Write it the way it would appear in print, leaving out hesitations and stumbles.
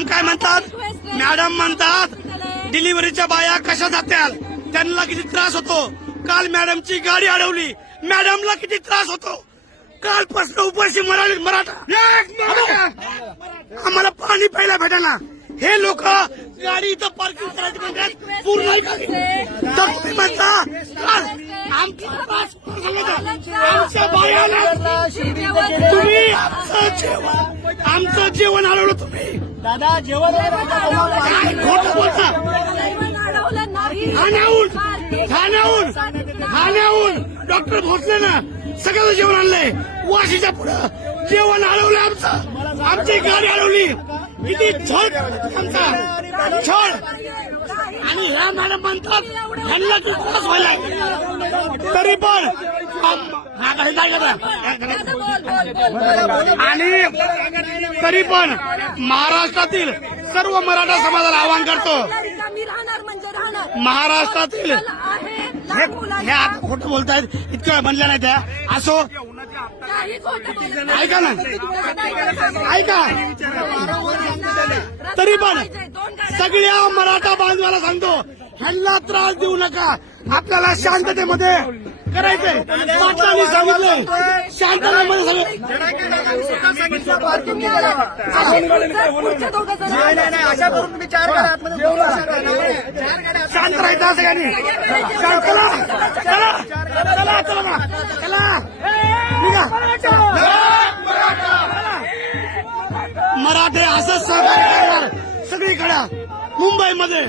Madam काय म्हणतात? Madam म्हणतात डिलिव्हरीच्या बाया कशा जात्याल, त्यांना किती त्रास होतो. काल मॅडमची गाडी अडवली, मॅडमला किती त्रास होतो. कालपासून उपाशी मराठा आम्हाला पाणी प्यायला भेटेना. हे लोक गाडी इथं पार्किंग करायची म्हणतात, पूर्ण तर तुम्ही म्हणता काल आमच्या बायाला तुम्ही आमचं जेवण अडवलं. तुम्ही दादा जेवण काय खोटं बोलता. ठाण्याहून डॉक्टर भोसले ना सगळं जेवण आणलंय. वाशीच्या पुढं जेवण अडवलं आमचं, आमची गाडी अडवली. किती छळ आमचा छळ. आणि ह्या मॅडम म्हणतात ह्यांना किती त्रास व्हायला, तरी पण आणि तरी पण महाराष्ट्रातील सर्व मराठा समाजाला आवाहन करतो. महाराष्ट्रातील हे आता खोटं बोलतायत, इतकं वेळ म्हणलं नाही त्या. असो, ऐका ना, ऐका. तरी पण सगळ्या मराठा बांधवाला सांगतो, ह्यांना त्रास देऊ नका. आपल्याला शांततेमध्ये करायचंय. पाटलांनी सांगितलंय शांततेमध्ये सगळे शांत राहायचं सगळ्यांनी. चला चला चला चला चला निघा. मराठे असंच सहकार्य करणार सगळीकडे मुंबईमध्ये.